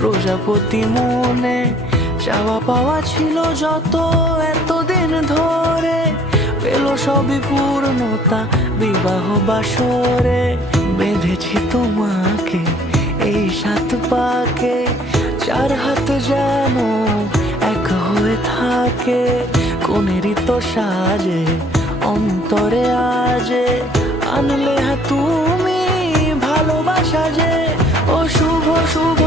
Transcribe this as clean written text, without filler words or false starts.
প্রজাপতি মনে চাওয়া পাওয়া ছিল যত এতদিন ধরে, পেল সবই পূর্ণতা বিবাহ বাসরে। বেঁধেছি তোমাকে এই 7 পাকে, 4 হাত যেন এক হয়ে থাকে। কোনেরই তো সাজে অন্তরে আজে আনলে তুমি ভালোবাসা যে। ও শুভ শুভ